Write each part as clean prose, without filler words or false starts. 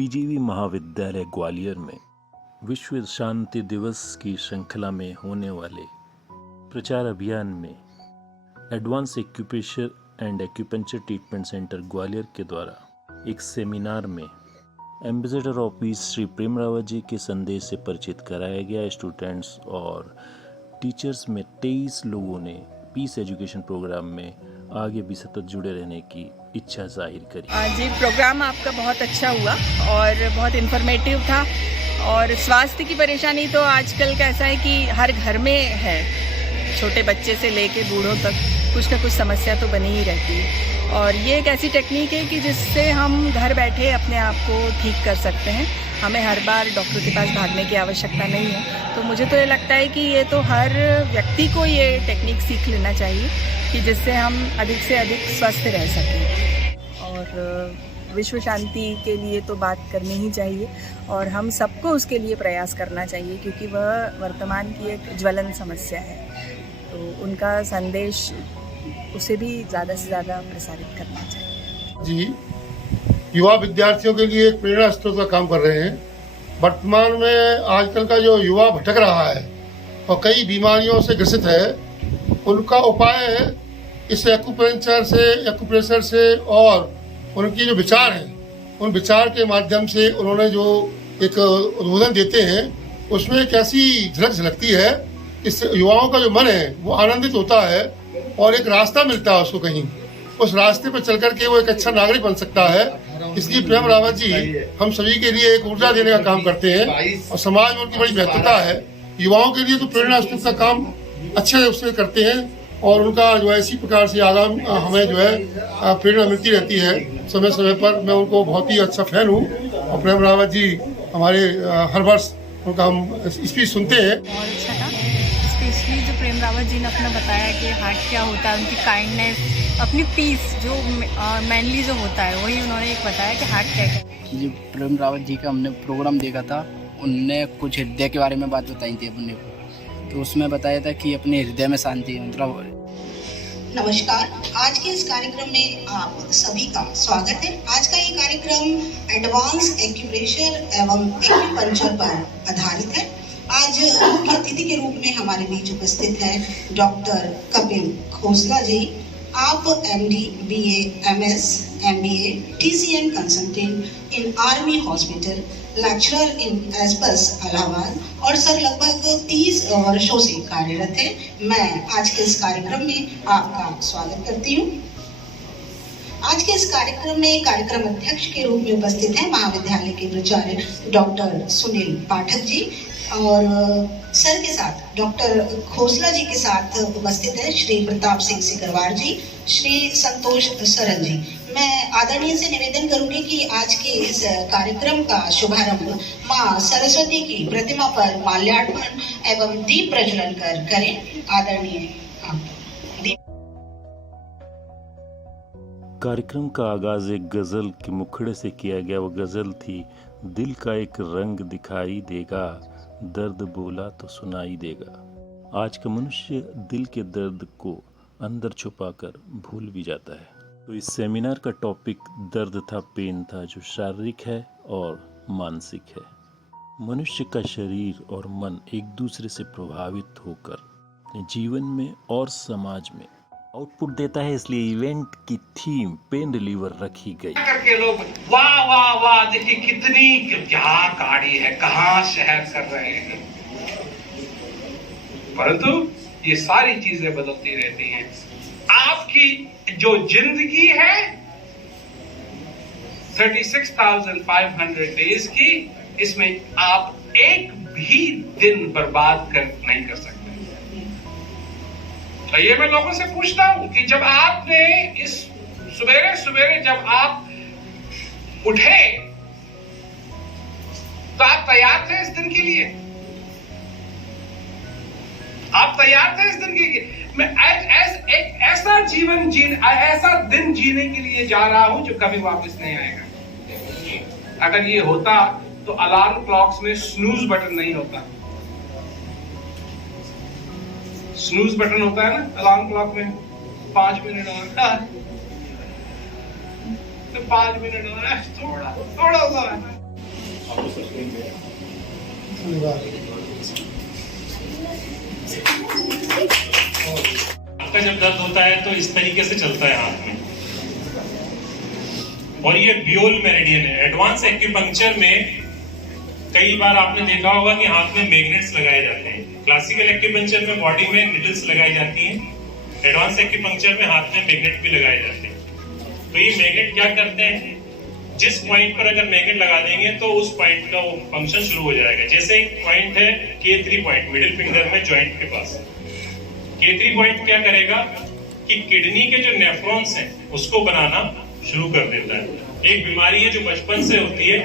PGV महाविद्यालय ग्वालियर में विश्व शांति दिवस की श्रृंखला में होने वाले प्रचार अभियान में advance acupressure and acupuncture treatment centre Gwalior के द्वारा एक सेमिनार में ambassador of peace Shri Prem Rawat ji के संदेश से परिचित कराया गया। स्टूडेंट्स और टीचर्स में 23 लोगों ने पीस एजुकेशन प्रोग्राम में आगे भी सतत जुड़े रहने की इच्छा जाहिर करी। जी, प्रोग्राम आपका बहुत अच्छा हुआ और बहुत इन्फॉर्मेटिव था। और स्वास्थ्य की परेशानी तो आजकल कैसा है कि हर घर में है, छोटे बच्चे से लेके बूढ़ों तक कुछ ना कुछ समस्या तो बनी ही रहती है। और ये एक ऐसी टेक्निक है कि जिससे हम घर बैठे अपने आप को ठीक कर सकते हैं। हमें हर बार डॉक्टर के पास भागने की आवश्यकता नहीं है। तो मुझे तो ये लगता है कि ये तो हर व्यक्ति को ये टेक्निक सीख लेना चाहिए कि जिससे हम अधिक से अधिक स्वस्थ रह सकें। और विश्व शांति के लिए तो बात करनी ही चाहिए और हम सबको उसके लिए प्रयास करना चाहिए, क्योंकि वह वर्तमान की एक ज्वलन समस्या है। तो उनका संदेश उसे भी ज़्यादा से ज़्यादा प्रसारित करना चाहिए। जी, युवा विद्यार्थियों के लिए एक प्रेरणा स्रोत का काम कर रहे हैं। वर्तमान में आजकल का जो युवा भटक रहा है और कई बीमारियों से ग्रसित है, उनका उपाय है इस एक्यूप्रेशर से और उनकी जो विचार हैं, उन विचार के माध्यम से उन्होंने जो एक उद्बोधन देते हैं, उसमें एक ऐसी झलक झलकती है, इससे युवाओं का जो मन है वो आनंदित होता है और एक रास्ता मिलता है उसको, कहीं उस रास्ते पर चल करके वो एक अच्छा नागरिक बन सकता है। इसलिए प्रेम रावत जी हम सभी के लिए एक ऊर्जा देने का काम करते हैं और समाज में उनकी बड़ी महत्वता है। युवाओं के लिए तो प्रेरणा स्रोत का काम अच्छे उससे करते हैं और उनका जो है इसी प्रकार से आगाम हमें जो है प्रेरणा मिलती रहती है समय समय पर। मैं उनको बहुत ही अच्छा फैन हूँ और प्रेम रावत जी हमारे हर वर्ष उनका हम स्पीच सुनते हैं। बहुत अच्छा था, स्पेशली जो प्रेम रावत जी ने अपना बताया कि हार्ट क्या होता है, उनकी काइंडनेस, अपनी पीस जो मैनली जो होता है, वही उन्होंने एक बताया कि हार्ट क्या है। जी, प्रेम रावत जी का हमने प्रोग्राम देखा था, उनने कुछ हृदय के बारे में बात बताई थी अपने को, तो उसमें बताया था कि अपने हृदय में शांति मतलब। नमस्कार, आज के इस कार्यक्रम में आप सभी का स्वागत है। आज का ये कार्यक्रम एडवांस एक्यूप्रेशर एवं एक्यूपंक्चर पर आधारित है। आज मुख्य अतिथि के रूप में हमारे बीच उपस्थित है डॉक्टर कपिल खोसला जी। आप MD, BA, MS, MBA, TCN consultant in army hospital, lecturer in एस्पस इलाहाबाद और सर लगभग 30 वर्षों से कार्यरत है। मैं आज के इस कार्यक्रम में आपका स्वागत करती हूँ। आज के इस कार्यक्रम में कार्यक्रम अध्यक्ष के रूप में उपस्थित हैं महाविद्यालय के प्राचार्य डॉक्टर सुनील पाठक जी और सर के साथ डॉक्टर खोसला जी के साथ उपस्थित है श्री प्रताप सिंह सिकरवार जी, श्री संतोष सरन जी। मैं आदरणीय से निवेदन करूंगी कि आज के इस कार्यक्रम का शुभारंभ मां सरस्वती की प्रतिमा पर माल्यार्पण एवं दीप प्रज्वलन कर करें। आदरणीय कार्यक्रम का आगाज एक गजल के मुखड़े से किया गया। वो गजल थी, दिल का एक रंग दिखाई देगा, दर्द बोला तो सुनाई देगा। आज का मनुष्य दिल के दर्द को अंदर छुपाकर भूल भी जाता है। तो इस सेमिनार का टॉपिक दर्द था, पेन था, जो शारीरिक है और मानसिक है। मनुष्य का शरीर और मन एक दूसरे से प्रभावित होकर अपने जीवन में और समाज में आउटपुट देता है। इसलिए इवेंट की थीम पेन रिलीवर रखी गई। करके लोग वाह वाह वाह, देखिए कितनी क्या गाड़ी है, कहाँ शहर कर रहे हैं। परंतु ये सारी चीजें बदलती रहती हैं। आपकी जो जिंदगी है 36,500 डेज की, इसमें आप एक भी दिन बर्बाद नहीं कर सकते। तो ये मैं लोगों से पूछता हूं कि जब आपने इस सवेरे सवेरे जब आप उठे तो आप तैयार थे इस दिन के लिए? आप तैयार थे इस दिन के लिए? मैं एक ऐसा ऐसा दिन जीने के लिए जा रहा हूं जो कभी वापस नहीं आएगा। अगर ये होता तो अलार्म क्लॉक्स में स्नूज बटन नहीं होता। स्नूज बटन होता है ना अलार्म क्लॉक में, 5 मिनट और तो 5 मिनट और थोड़ा सा आपका जब दर्द होता है तो इस तरीके से चलता है हाथ में, और ये ब्यूल मेरिडियन है। एडवांस एक्यूपंक्चर में कई बार आपने देखा होगा कि हाथ में मैग्नेट्स लगाए जाते हैं। क्लासिकल एक्यूपंक्चर में बॉडी में निडल्स लगाई जाती हैं, एडवांस एक्यूपंक्चर में हाथ में मैग्नेट भी लगाए जाते हैं। तो ये मैग्नेट क्या करते हैं, जिस पॉइंट पर अगर मैग्नेट लगा देंगे तो उस पॉइंट का वो फंक्शन शुरू हो जाएगा। जैसे एक पॉइंट है K3 पॉइंट मिडिल फिंगर में जॉइंट के पास। K3 पॉइंट क्या करेगा कि किडनी के जो नेफ्रॉन्स हैं उसको बनाना शुरू कर देता है। एक बीमारी है जो बचपन से होती है,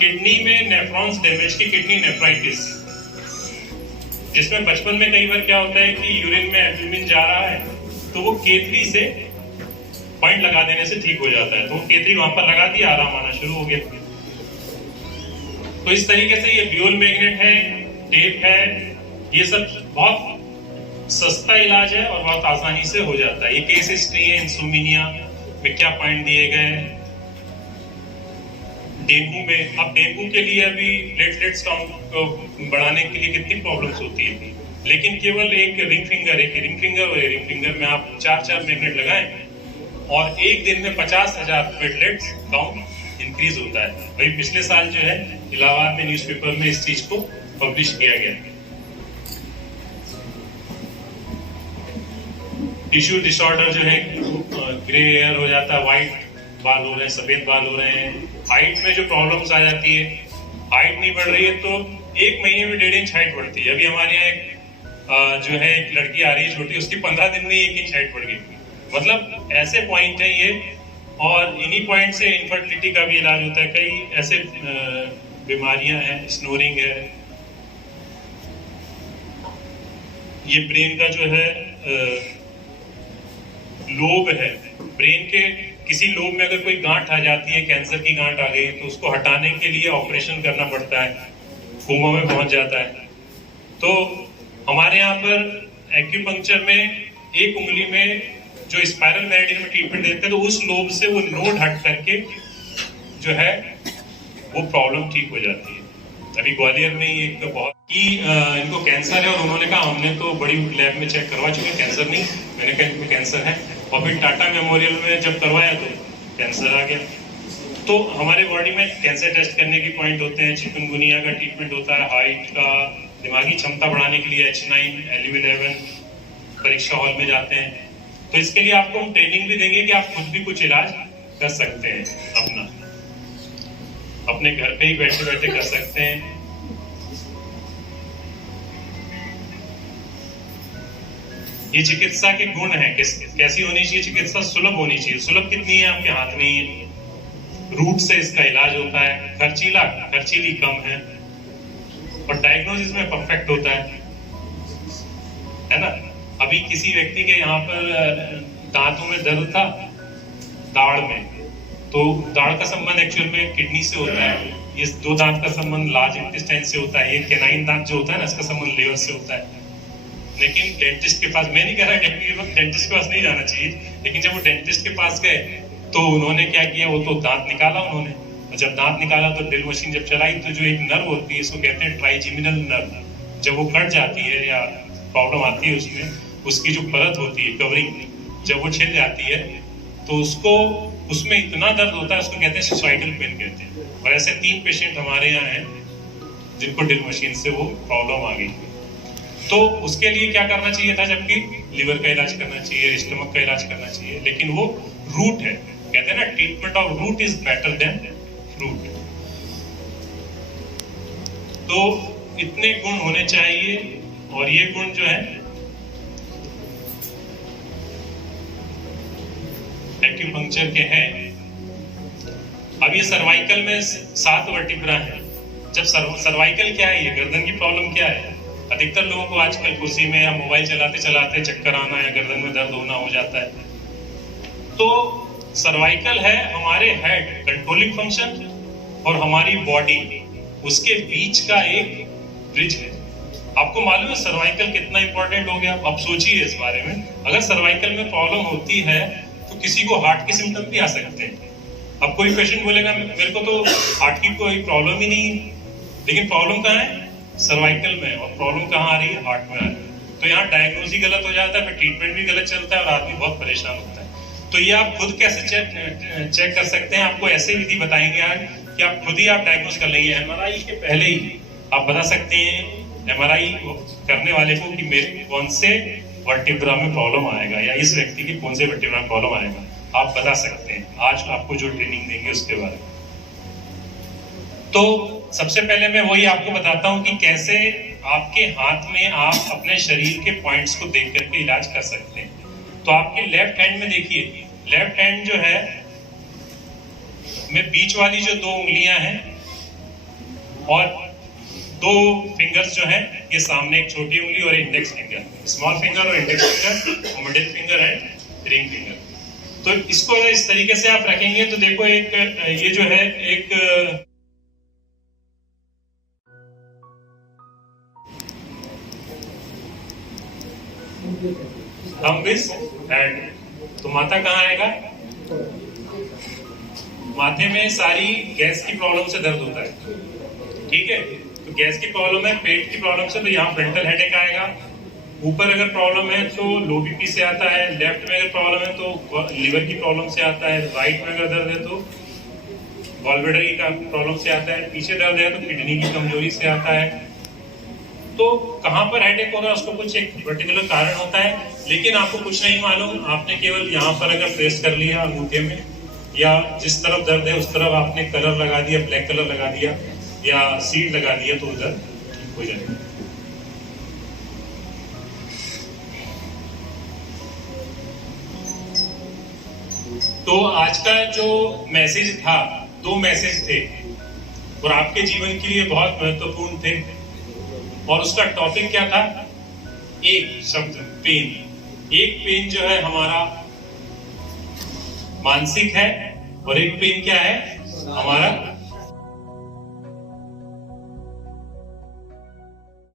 किडनी में नेफ्रॉन्स डैमेज की किडनी नेफ्राइटिस, जिसमें बचपन में कई बार क्या होता है कि यूरिन में एल्ब्यूमिन जा रहा है तो वो K3 से पॉइंट लगा देने से ठीक हो जाता है। तो K3 वहां पर लगा दिया, आराम आना शुरू हो गया। तो इस तरीके से ये ब्यूल मैग्नेट है, टेप है, ये सब बहुत सस्ता इलाज है और बहुत आसानी से हो जाता है। ये केस हिस्ट्री है इंसोमिनिया में, क्या पॉइंट दिए गए, डेंगू में। अब डेंगू के लिए अभी प्लेटलेट्स काउंट बढ़ाने के लिए कितनी प्रॉब्लम्स होती है, लेकिन केवल एक रिंग फिंगर में आप 4 मैग्नेट लगाएं और एक दिन में 50,000 प्लेटलेट्स काउंट इंक्रीज होता है। वही पिछले साल जो है इलाहाबाद में न्यूज़पेपर में इस चीज को पब्लिश किया गया। टिश्यू डिसऑर्डर जो है, ग्रे हेयर हो जाता है, व्हाइट बाल हो रहे हैं, सफेद बाल हो रहे हैं, हाइट में जो प्रॉब्लम्स आ जाती है, हाइट नहीं बढ़ रही है तो 1 महीने में 1.5 इंच हाइट बढ़ती है। अभी हमारे यहाँ जो है एक लड़की आ रही है छोटी, उसकी 15 दिन में 1 इंच हाइट बढ़ गई। मतलब ऐसे पॉइंट है ये, और इन्हीं पॉइंट से इनफर्टिलिटी का भी इलाज होता है। कई ऐसे बीमारियां हैं, स्नोरिंग है, ये ब्रेन का जो है लोब है, ब्रेन के किसी लोब में अगर कोई गांठ आ जाती है, कैंसर की गांठ आ गई तो उसको हटाने के लिए ऑपरेशन करना पड़ता है, कोमा में पहुंच जाता है। तो हमारे यहाँ पर एक्यूपंक्चर में एक उंगली में जो स्पाइरल मेरिडियन में ट्रीटमेंट देते हैं तो उस लोब से वो नोड हट करके जो है वो प्रॉब्लम ठीक हो जाती है। अभी ग्वालियर में ही एक बहुत कि इनको कैंसर है और उन्होंने कहा हमने तो बड़ी लैब में चेक करवा चुके, कैंसर नहीं। मैंने कहा इनको कैंसर है, और फिर टाटा मेमोरियल में जब करवाया तो कैंसर आ गया। तो हमारे बॉडी में कैंसर टेस्ट करने के पॉइंट होते हैं, चिकनगुनिया का ट्रीटमेंट होता है, हाइट का, दिमागी क्षमता बढ़ाने के लिए H9, LU11 परीक्षा हॉल में जाते हैं। तो इसके लिए आपको हम ट्रेनिंग भी देंगे कि आप खुद भी कुछ इलाज कर सकते हैं, अपने घर पे ही बैठे बैठे कर सकते हैं। ये चिकित्सा के गुण हैं, कैसी होनी चाहिए चिकित्सा? सुलभ होनी चाहिए। सुलभ कितनी है? आपके हाथ में ही है। रूट से इसका इलाज होता है, खर्चीली कम है, और डायग्नोसिस में परफेक्ट होता है ना। अभी किसी व्यक्ति के यहाँ पर दांतों में दर्द था, दाढ़ में, तो दाढ़ का संबंध एक्चुअल में किडनी से होता है। ये 2 दांत का संबंध लार्ज इंटेस्टाइन से होता है। ये कैनाइन दांत जो होता है ना, इसका संबंध लिवर से होता है। लेकिन डेंटिस्ट के पास, मैं नहीं कह रहा डेंटिस्ट के पास नहीं जाना चाहिए, लेकिन जब वो डेंटिस्ट के पास गए तो उन्होंने क्या किया, वो तो दांत निकाला उन्होंने, और जब दांत निकाला तो ड्रिल मशीन जब चलाई तो जो एक नर्व होती है, इसको कहते हैं ट्राइजेमिनल नर्व, जब वो कट जाती है या प्रॉब्लम आती है उसमें, उसकी जो परत होती है कवरिंग, जब वो छिल जाती है तो उसमें इतना दर्द होता है, उसको कहते हैं सुसाइडल पेन कहते हैं। और ऐसे 3 पेशेंट हमारे यहाँ हैं जिनको ड्रिल मशीन से वो प्रॉब्लम आ गई। तो उसके लिए क्या करना चाहिए था, जबकि लिवर का इलाज करना चाहिए, स्टमक का इलाज करना चाहिए, लेकिन वो रूट है। कहते हैं ना, treatment of root is better than fruit. तो इतने गुण होने चाहिए, और ये गुण जो है एक्यूपंक्चर के हैं। अब ये सर्वाइकल में 7 वर्टिब्रा है। जब सर्वाइकल क्या है, ये गर्दन की प्रॉब्लम क्या है, अधिकतर लोगों को आजकल कुर्सी में या मोबाइल चलाते चलाते चक्कर आना या गर्दन में दर्द होना हो जाता है। तो सर्वाइकल है हमारे हेड कंट्रोलिंग फंक्शन और हमारी बॉडी, उसके बीच का एक ब्रिज है। आपको मालूम है सर्वाइकल कितना इंपॉर्टेंट हो गया? अब सोचिए इस बारे में। अगर सर्वाइकल में प्रॉब्लम होती है तो किसी को हार्ट के सिम्टम भी आ सकते हैं। अब कोई पेशेंट बोलेगा मेरे को तो हार्ट की कोई प्रॉब्लम ही नहीं, लेकिन प्रॉब्लम कहाँ है? सर्वाइकल में। और प्रॉब्लम कहाँ आ रही है? हार्ट में आ रही है। तो यहाँ डायग्नोज ही गलत हो जाता है, फिर ट्रीटमेंट भी गलत चलता है और आदमी बहुत परेशान होता है। तो ये आप खुद कैसे चेक कर सकते हैं? आपको ऐसे विधि बताएंगे आज कि आप खुद ही आप डायग्नोज कर लेंगे। एमआरआई के पहले ही आप बता सकते हैं एमआरआई करने वाले को कि मेरे कौन से वर्टिब्रा में प्रॉब्लम आएगा या इस व्यक्ति के कौन से वर्टिब्रा में प्रॉब्लम आएगा, आप बता सकते हैं। आज आपको जो ट्रेनिंग देंगे उसके बारे में। तो सबसे पहले मैं वही आपको बताता हूं कि कैसे आपके हाथ में आप अपने शरीर के पॉइंट्स को देख करके इलाज कर सकते हैं। तो आपके लेफ्ट हैंड में देखिए, लेफ्ट हैंड जो है में बीच वाली जो 2 उंगलियां हैं और 2 फिंगर्स जो हैं, ये सामने एक छोटी उंगली और इंडेक्स फिंगर, स्मॉल फिंगर और इंडेक्स फिंगर, और मिडिल फिंगर है रिंग फिंगर। तो इसको इस तरीके से आप रखेंगे तो देखो एक ये जो है एक थंब इज हेड। तो माथा कहाँ आएगा? माथे में सारी गैस की प्रॉब्लम से दर्द होता है, ठीक है? तो गैस की प्रॉब्लम है, पेट की प्रॉब्लम से, तो यहाँ फ्रंटल हेडेक आएगा। ऊपर अगर प्रॉब्लम है तो लो बीपी से आता है, लेफ्ट में अगर प्रॉब्लम है तो लिवर की प्रॉब्लम से आता है, राइट में अगर दर्द है तो गॉलब्लैडर की प्रॉब्लम से आता है, पीछे दर्द है तो किडनी की कमजोरी से आता है। तो कहाँ पर हेडेक होगा उसको कुछ एक पर्टिकुलर कारण होता है, लेकिन आपको कुछ नहीं मालूम। आपने केवल यहाँ पर अगर प्रेस कर लिया अंगूठे में, या जिस तरफ दर्द है उस तरफ आपने कलर लगा दिया, ब्लैक कलर लगा दिया या सीड लगा दिया तो दर्द ठीक हो जाएगा। तो आज का जो मैसेज था, 2 मैसेज थे और आपके जीवन के लिए बहुत महत्वपूर्ण थे। और उसका टॉपिक क्या था? एक शब्द, पेन। एक पेन जो है हमारा मानसिक है और एक पेन क्या है? हमारा